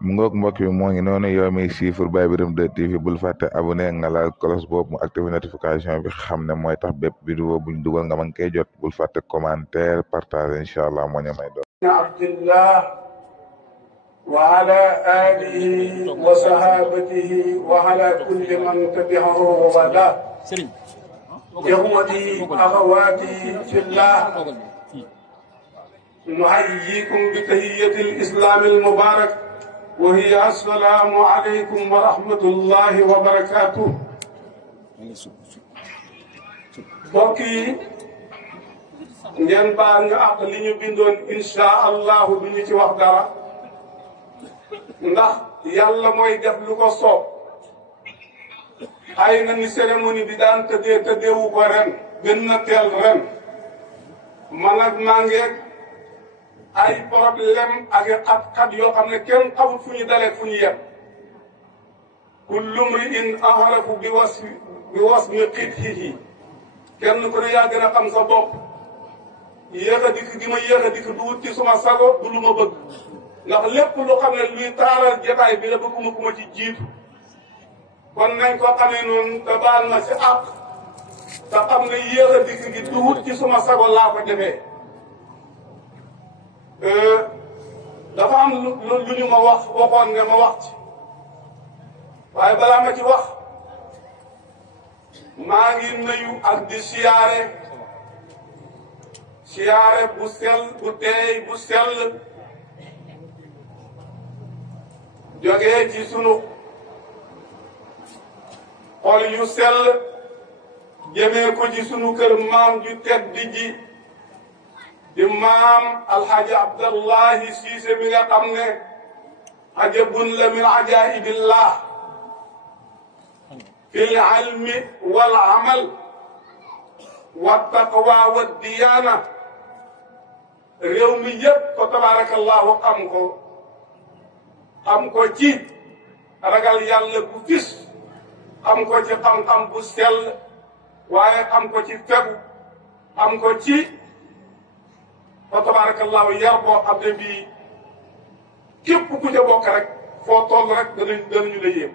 mu ngoog mbokk bi moo ngi noonu yow miy siifur Baye Birame 2 TV bul fàtte abonné nga laal cloche boobu mu activé notification bi xam ne mooy tax bépp vidéo buñ dugal nga mën koy jot bul fàtte commentaire partage incha allah moo ñu may doon abdillah wa ala alihi wa sahabatihi wa ala kulli man tabi'ahu wa wala ikhwati akhawati fillah nuhayyikum bi tahiyyati al-islam al-mubarak وهي السلام عليكم ورحمة الله وبركاته. mbokk yi ngeen baal ñu àq li ñu bindoon insha allahu du ñu ci wax dara ndax yàlla mooy def lu ko soob ay na ni cérémonie bi daan tëddeewu ko ren gën na teel ren man ak maa ngeeg ay problème ak xat-xat yoo xam ne kenn xamul fu ñu dalee fu ñu yem kullu mri'in a'rafu bi wasmi qit'ihi kenn ku ne yaa gën a xam sa bopp yéex a dikk gi ma yéex a dikk du wut ci suma sago du lu ma bëgg ndax lépp lu xam ne luy taaral jotaay bi la bëgguma ku ma ci jiitu kon nañ ko xamee noonu te baal ma si àq te xam ne yéex a dikk gi du wut ci suma sago laa ko defee dafa am lu ñu ma waxoon nga ma wax ci waaye balaa ma ci wax maa ngi nuyu ak di siyaare bu sell bu teey bu sell jógee ci sunu xol yu sell jëmee ko ci sunu kër maam ju tedd ji di maam alxaaji abdallahi siise mi nga xam ne ajabun la min ajaibillah fi l ilmi wal amal wa taqwa wa diyaana réew mi yëpp ko tabarakallahu xam ko ci ragal yàlla bu fis xam ko ci xam-xam bu sell waaye xam ko ci fegu xam ko ci fa tabarakallahu yar boo xam ne bii képp ku ca bokk rek foo toll rek danañu la yéem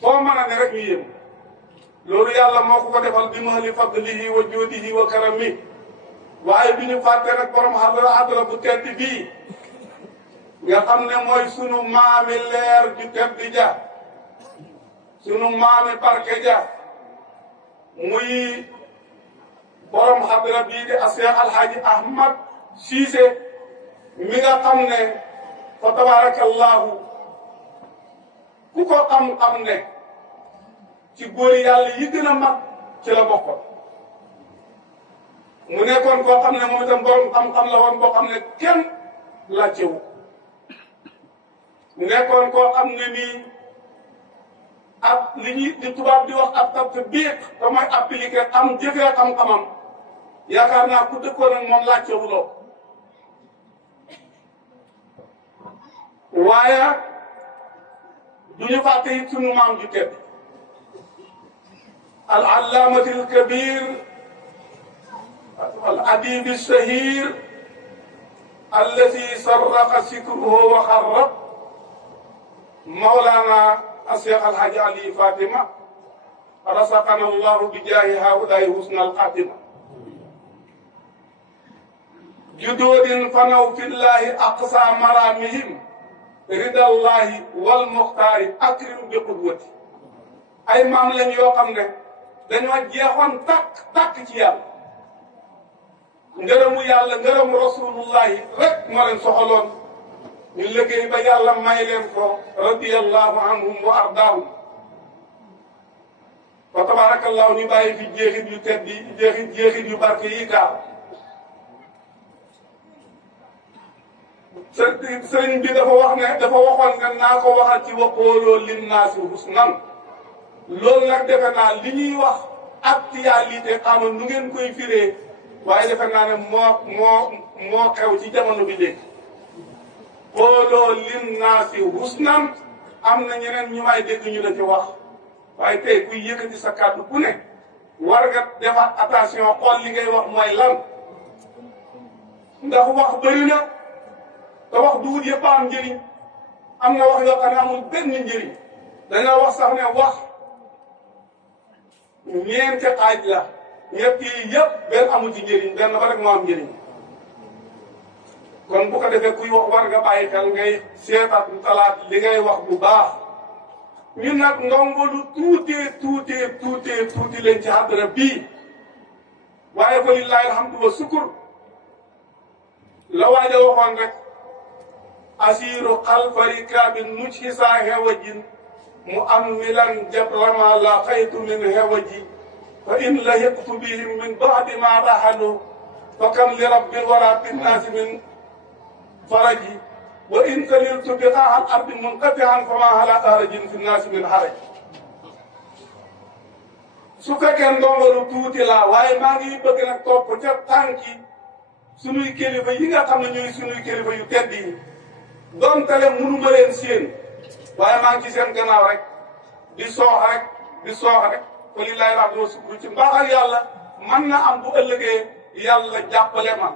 foo mën a ne rek ñu yéem loolu yàlla moo ko defal bi mahli fadlihi wa juudihi wa karami waaye bi ñu fàtte nag borom xadra bu tedd bii nga xam ne mooy sunu maami leer ju tedd ja sunu maami barke ja muy borom xadra bii di Cheikh Alhaji Ahmad Cissé mi nga xam ne fa tabarakallahu ku ko xam-xam ne ci góori yàlla yi gën a mag ci la bokkoon mu nekkoon koo xam ne moom itam borom xam-xam la woon boo xam ne kenn laajtewu nekkoon koo xam ne nii ak li ñuy di tubaab di wax ab tatbiq te mooy appliqué am jëfee xam-xamam yaakaar naa ku dëkkoon ak moom laajtewuloo waaye du ñu fàtte it sunu maam ju tedd al allaamati al kabir al adib al shahir allati sarraqa sikruhu wa xarrab mawlana الشيخ الحاج علي فاطمة رزقنا الله بجاه هؤلاء حسن الخاتمة جدود فنوا في الله أقصى مرامهم رضا الله والمختار أكرم بقدوتي أي مام لن يوقم ne dañoo jeexoon takk ci yàlla ngërëmu yàlla ngërëmu rasulullahi rek moo leen soxaloon ñu liggéey ba yàlla may leen ko radiyallahu anhum wa ardaahum fa tabarakallahu ñu bàyyi fi jeexit yu tedd yi jeexit yu barke yi gaaw sëriñ bi dafa wax ne dafa waxoon nga naa ko waxal ci waqooloo linnaasi husnan loolu nag defe naa li ñuy wax actualité xamal nu ngeen koy firee waaye defe naa ne moo xew ci jamono bi léegi xooloo linnaasi husnan am na ñeneen ñu may dégg ñu la ci wax waaye tey kuy yëkkati sa kàddu ku ne war nga defaat attention xool li ngay wax mooy lan ndax wax bëri na te wax duwut yëpp am njëriñ am na wax yoo xam ne amul benn njëriñ dañoo wax sax ne wax ñeenti xaaj la ñett yi yëpp benn amul ci njëriñ benn ba rek moo am njëriñ kon bu ko defee kuy wax war nga bàyyi xel ngay seetaat talaat li ngay wax bu baax ñun nag ndongo lu tuuti leen ci àdduna bii waaye fa lillahi alhamdu wa sukur la waaja waxoon rek asiru xalfa rikaabin mujhisa hewajin mu ammilan jabrama la xaytu min hewaji fa in lahiqtu bihim min baadi ma rahalu fa kam li rabbil wara binnaasi min faraji wa in kaliltu biqaa al ardi munqati'an fama ala harajin fi nnaasi min haraj su fekkee ndongalu tuuti la waaye maa ngi bëgg nag topp ca tànki sunuy kilifa yi nga xam ne ñooy sunuy kilifa yu tedd yi doon tale mënuma leen séen waaye maa ngi ci seen gannaaw rek di soox rek ko lillahi alhamdu wa sukru ci mbaaxal yàlla mën na am bu ëllëgee yàlla jàppale ma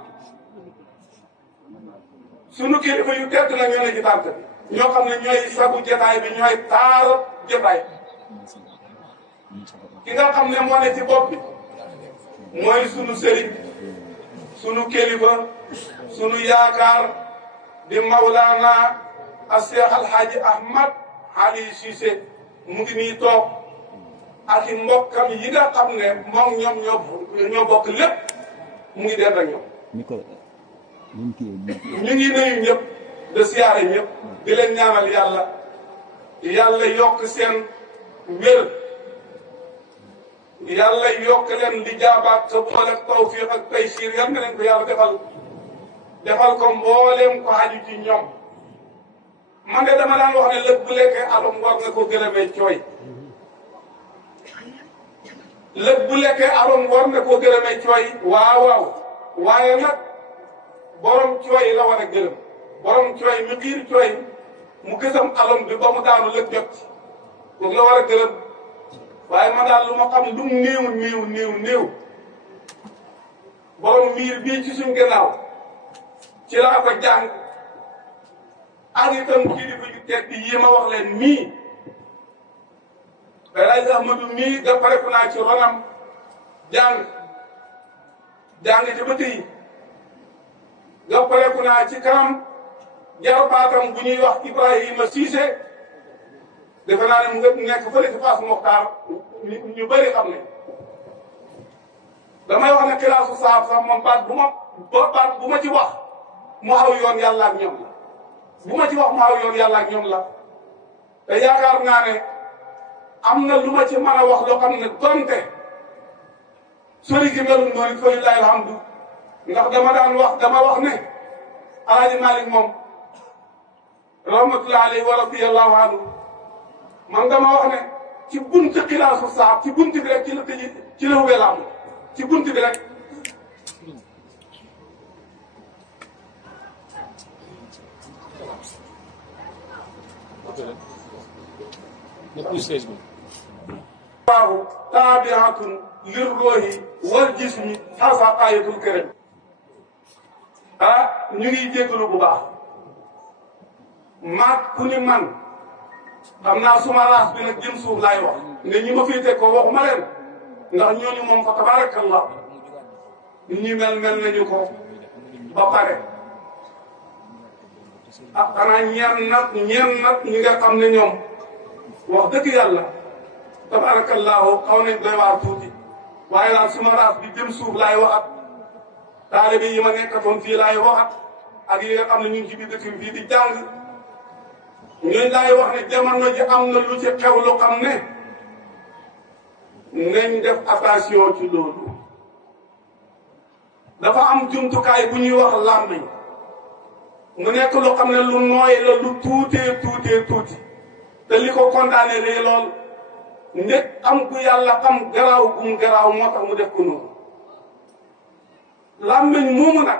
sunu kilifa yu tedd na ñoo ne ci tànk bi ñoo xam ne ñooy sagu jotaay bi ñooy taar jotaay ki nga xam ne moo ne ci bopp bi mooy sunu sëriñ sunu kilifa sunu yaakaar di Mawlana Cheikh Alhaji Ahmad Ali Cissé mu ngi nii toog ak i mbokkam yi nga xam ne moom ñoom ñoo bokk lépp mu ngi dend ak ñoom. ñu ngi nuyu ñëpp de siyaare ñëpp di leen ñaanal yàlla yokk seen wér yàlla yokk leen li jaabaat te boole tawfiq ak taysiir yal nga leen ko yàlla defal ko mbooleem ko aju ci ñoom. man de dama daan wax ne lëg bu lekkee alom war nga ko gërëmee cooy lëg bu lekkee alom war nga ko gërëmee cooy waaw waaye nag borom cooy la war a gërëm borom cooy mi xiir cooy mu gësam alom bi ba mu daanu lëg jot kooku la war a gërëm waaye man daal lu ma xam lu mu néew borom miir bii ci suñ gannaaw ci laa ko jàng ak itam kilifa yu tedd yi ma wax leen mii Elhadji Ahmadou mii da pare naa ci ronam jàng ci ba tey da pare naa ci kanam jarbaatam bu ñuy wax Ibrahima Cissé defe naa ne mu nga nekk fële ci Fass Mokhtar ñu bëri xam ne damay wax ne xilaasu saaf sax moom baat bu ma ci wax mu xaw yoon yàlla ak ñoom la bu ma ci wax mu xaw yoon yàlla ak ñoom la te yaakaar naa ne am na lu ma ci mën a wax loo xam ne donte sori gi melum noonu fa lillahi alhamdu ndax dama wax ne Alaaji Malick moom rahmatullahi alayhi wa radiyallahu anhu man dama wax ne ci buntu xilaasu saaf ci buntu bi rek ci la tëji ci la wubee lamb ci buntu bi rek waaw taabiatun lir ruuhi wal jismi xasa ayatul karim ñu ngi jégalu bu baax maag ku ni man xam naa suma raas bi nag jëm suuf laay wax ne ñi ma féete ko waxuma leen ndax ñooñu moom fa tabarakallah ñi mel nañu ko ba pare xanaa ñeen nag ñi nga xam ne ñoom wax dëgg yàlla tabarakallahu xaw nañ doy waar tuuti waaye daal suma raas bi jëm suuf laay waxat taalibe yi ma nekkatoon fii laay waxat ak yi nga xam ne ñu ngi ci biir dëkk bi fii di jàng ñooñu laay wax ne jamono ji am na lu ci xew lu xam ne nañ def attention ci loolu dafa am jumtukaay bu ñuy wax làmmiñ mu nekk lu xam ne lu nooy la lu tuuti te li ko condamné lii lool ndég am ku yàlla xam garaaw gum garaaw moo tax mu def ko noonu làmmiñ moomu nag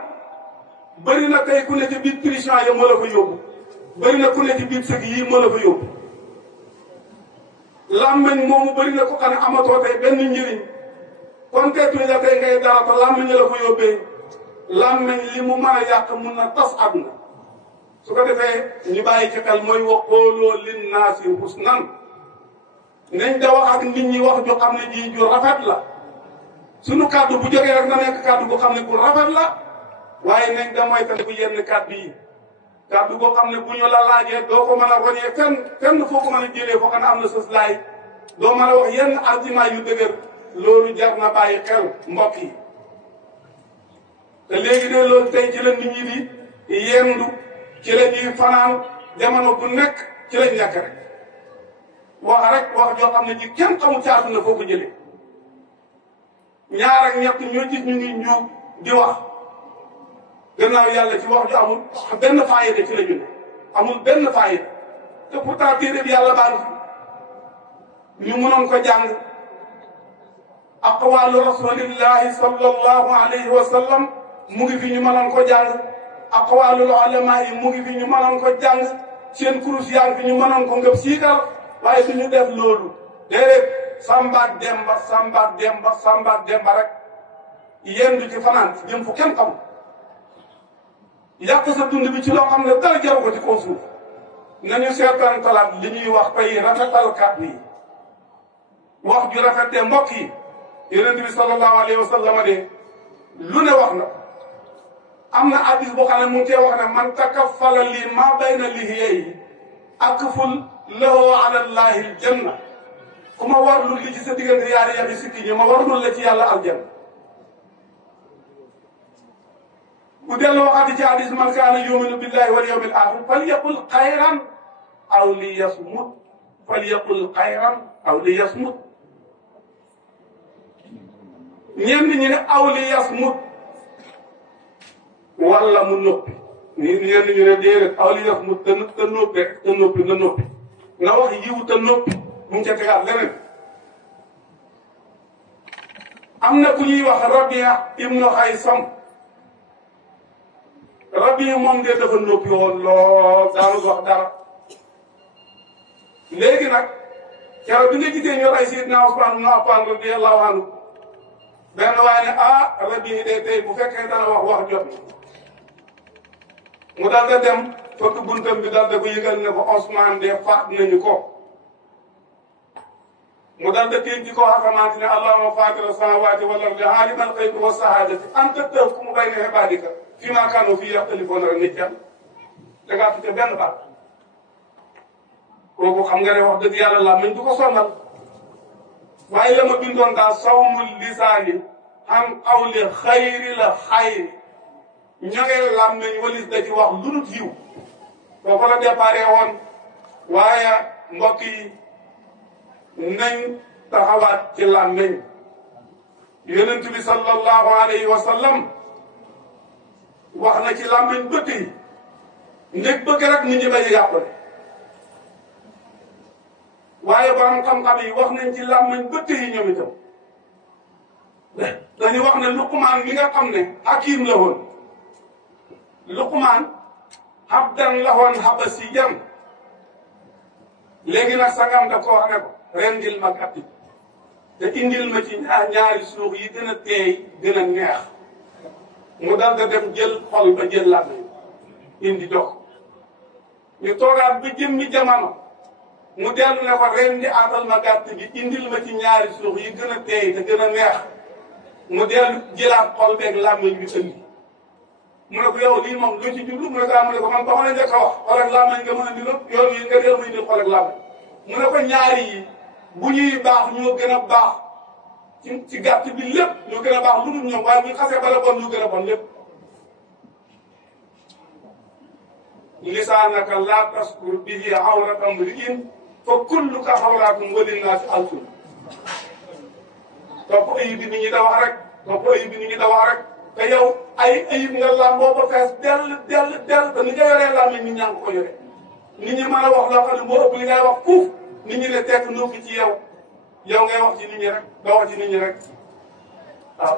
bëri na tey ku ne ci biir prison yi moo la fa yóbbu bëri na ku ne ci biir sëg yi moo la fa yóbbu làmmiñ moomu bëri na ko xam ne amatoo tey benn njëriñ kon teetuñ la tey ngay dara te làmmiñ la fa yóbbee làmmiñ li mu mën a yàq mun na tas àdduna su ko defee ñu bàyyi ci xel mooy wa qooloo linnaasi husnan nañ da wax ak nit ñi wax ju xam ne ji ju rafet la sunu kàddu bu jógee rek na nekk kàddu bu xam ne bu rafet la waaye nañ da moytandi bu yenn kàddu yi kàddu boo xam ne bu ñu la laajee doo ko mën a roñee fenn foo ko mën a jëlee foo xam ne am na sës laay doo mën a wax yenn argument yu dëgër loolu jar na bàyyi xel mbokk yi te léegi de loolu tey ci la nit ñi di yendu ci la ñuy fanaan jamono bu nekk ci lañ nekk rek wax joo xam ne ji kenn xamul ci àdduna foo ko jëlee ñaar ak ñett ñoo gis ñu ngi ñuug di wax gannaaw yàlla ci wax ju amul benn faayida ci la ñu ne amul benn faayida te pourtant téere bi yàlla baa ngi ñu mënoon ko jàng aqwalu rasulillahi sallallahu alayhi wa sallam mu ngi fi ñu mënoon ko jàng aqwalul ulama yi mu ngi fi ñu mënoon ko jàng seen kurus yaa ngi fi ñu mënoon ko ngëp siikal waaye du ñu def loolu déedéet sambaat demba rek yendu ci fanaan ci jëm fu kenn xamul yàq sa dund bi ci loo xam ne dara jaru ko ci kaw suuf nañu seetaan talaat li ñuy wax tey rafetal kàddu yi wax ju rafet de mbokk yi yonent bi sallallahu alayhi wa sallam de lu ne wax na am na hadiis boo xam ne mu ngi cee wax ne man takaffala lii maa bayna lihiyayhi akful lahu ala llahi aljanna ku ma warlul li ci sa diggante yaari yaxi sikki ñi ma warlul la ci yàlla aljanna bu dellu waxati ci hadiis man kaana yuminu billahi wal yawmil axir falyaqul xayran aw liyasmut falyaqul xayran aw liyasmut ñenn ñi ne aw liyasmut walla mu noppi ñenn ñu ne déedéet aw liyasmut te noppi rek te noppi na noppi nga wax yiw te noppi mu ngi ca tegaat leneen am na ku ñuy wax Rabia ibnu Xaysam Rabia moom de dafa noppi woon lool daanu wax dara léegi nag keroog bi nga gisee ñu rey Seydina Usmaan ibnu Affaan radiyallaahu anhu benn waaye ne Rabia de tey bu fekkee dana wax jot mu dal da dem fekk buntam bi dal da ko yëgal ne ko Usmaan de faat nañu ko mu dal da teen ci ko xasamante ne allahumma faatira samaawaati wal ardi aalimal xaybi wa sahaadati anta tahkumu bayna ibaadika fiimaa kaanuu fiihi yaxtalifuuna rek nit yàlla da ngaa tuddee benn baat kooku xam nga ne wax dëgg yàlla la mañ du ko sonal waaye la ma bindoon daal sawmul lisaani an qawli xayri la xayri ñoŋeel làmmiñ walis da ci wax lu dul yiw foofu la déparé woon waaye mbokk yi nañ taxawaat ci làmmiñ yonent bi sallallahu alayhi wa sallam wax na ci làmmiñ bëtt yi ndég bëgg rek nit ñi bañ a yàqule waaye borom xam-xam yi wax nañ ci làmmiñ bëtt yi ñoom itam dañu wax ne Luqmaan mi nga xam ne hakim la woon Luqmaan abdan la woon habasiyan léegi nag sangam da ko wax ne ko rendil ma gàtt bi te indil ma ci ñaari suux yi gën a teey gën a neex mu dal da dem jël xol ba jël làmmiñ indi jox ñu toogaat bi jëmmi jamono mu dellu ne ko rendi atal ma gàtt bi indil ma ci ñaari suux yi gën a teey te gën a neex mu dellu jëlaat xol beeg làmmiñ bi indi mu ne ko yow lii moom lu ci jublu mu ne ko man ba ma la njëkk a wax xol ak làmmiñ nga mën a dilo yoon yi nga deel ma indil xol ak làmmiñ mu ne ko ñaari yi bu ñuy baax ñoo gën a baax ci gàtt bi lépp ñoo gën a baax lu dul ñoom waaye bu ñu xasee bala bon ñu gën a bon lépp lisaanaka laa taskur bihi awrata mri'in fa kulluka awratun wa linnaasi alsun topp ayib bi nit ñi da wax rek topp ayib bi nit ñi da wax rek te yow ay ayib nga làmboo ba fees dell te ni nga yoree làmmiñ nit ñaa ngi ko yore nit ñi mën a wax loo xam ne moo ëpp li ngay wax fuuf nit ñi ne tekk noppi ci yow ngay wax ci nit ñi rek doo wax ci nit ñi rek waaw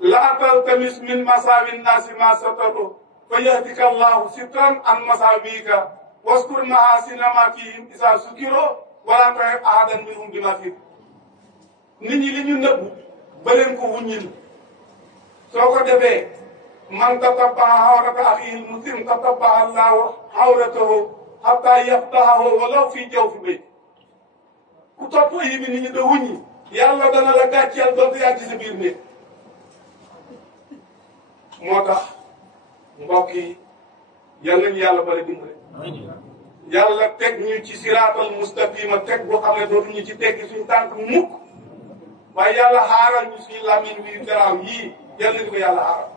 laa taltamis min masaawi nnaasi maa sataru fa yahdika allahu sitran an masaawika waskur mahaasina maa fiihim isaa sukiroo wala tuhib ahadan minhum bimaa fiihim nit ñi li ñu nëbbu ba leen ko wuññil soo ko defee man tatabaa awrata axiihi muslim tatabaa allaahu awratahu hatta yafdahahu walaw fii jawfi bayt ku topp yi bi nit ñi da wuññi yàlla dana la gàcceel dootu yaa ci sa biir néeg moo tax mbokk yi yal nañu yàlla bari dimbale yàlla teg ñu ci siraatal mustaqima teg boo xam ne dootuñu ci teggi suñu tànk mukk waaye yàlla xaaral ñu suñu làmmiñ wi garaaw yii yal nañu ko yàlla xaaral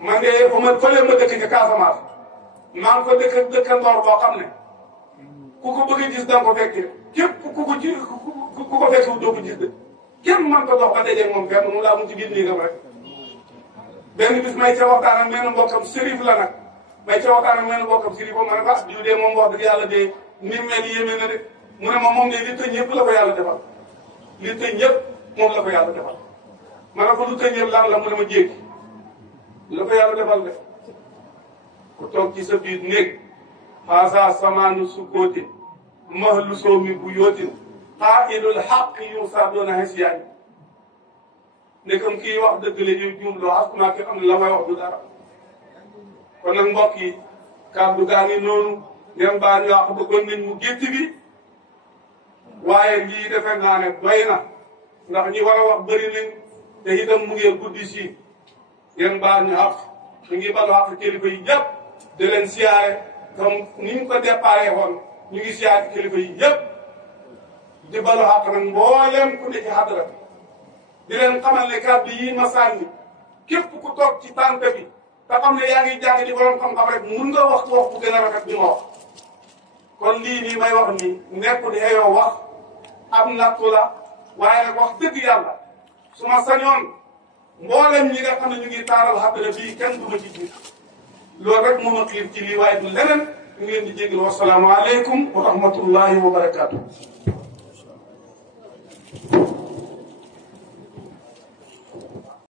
man de fa ma fële ma dëkk ca Casamance maa ngi fa dëkkandoor boo xam ne ku ko bëgg a gis danga ko fekke képp ku ko fekk doo ko gis de kenn man ko dox ba dajeeg moom fenn mu laa mu ci biir néegam rek benn bis may ca waxtaan ak menn mbokkam sérif la nag may ca waxtaan ak menn mbokkam sérif ba ma ne ko diw dee moom wax dëgg yàlla de ni mel yéeme na de mu ne ma moom de li tëj ñëpp la ko yàlla defal li tëj ñëpp moom la ko yàlla defal ma ne ko lu tëj ñëpp lan la mu ne ma jéggi la ko yàlla defal de ku toog ci sa biir néeg xaasa samaanu sukkootin mahlu soomi bu yootin xaailul xaq yu sa doona xesiyaani nekkam kii wax dëgg la yow juum loo askumaa ki xam ne la may wax du dara kon nag mbokk yi kàddu gaa ngi noonu ngeen baa ñu wax bëggoon nañ mu gétt bi waaye lii defe naa ne doy na ndax ñi war a wax bëri nañ te itam mu ngee guddi si ngeen baa ñu wax ñu ngi balu wax kilifa yi yëpp di leen siyaare comme ni ñu ko déparé woon ñu ngi siyaare kilifa yi yëpp di balu xaq nag mbooleem ku ne ci xadra di leen xamal ne kàddu yi ma sànni képp ku toog ci tànk bi te xam ne yaa ngi jàng di borom xam-xam rek mun nga wax bu gën a rafet bi ma wax kon lii nii may wax nii nekku di xeyoo wax am nattu la waaye nag wax dëgg yàlla su ma sañoon mboolem ñi nga xam ne ñu ngi taaral xadra bii kenn du ma ci jiit loolu rek moo ma xiir ci lii waaye du leneen ñu ngi leen di jégal wasalaamaaleykum wa rahmatullahi wa barakaatu.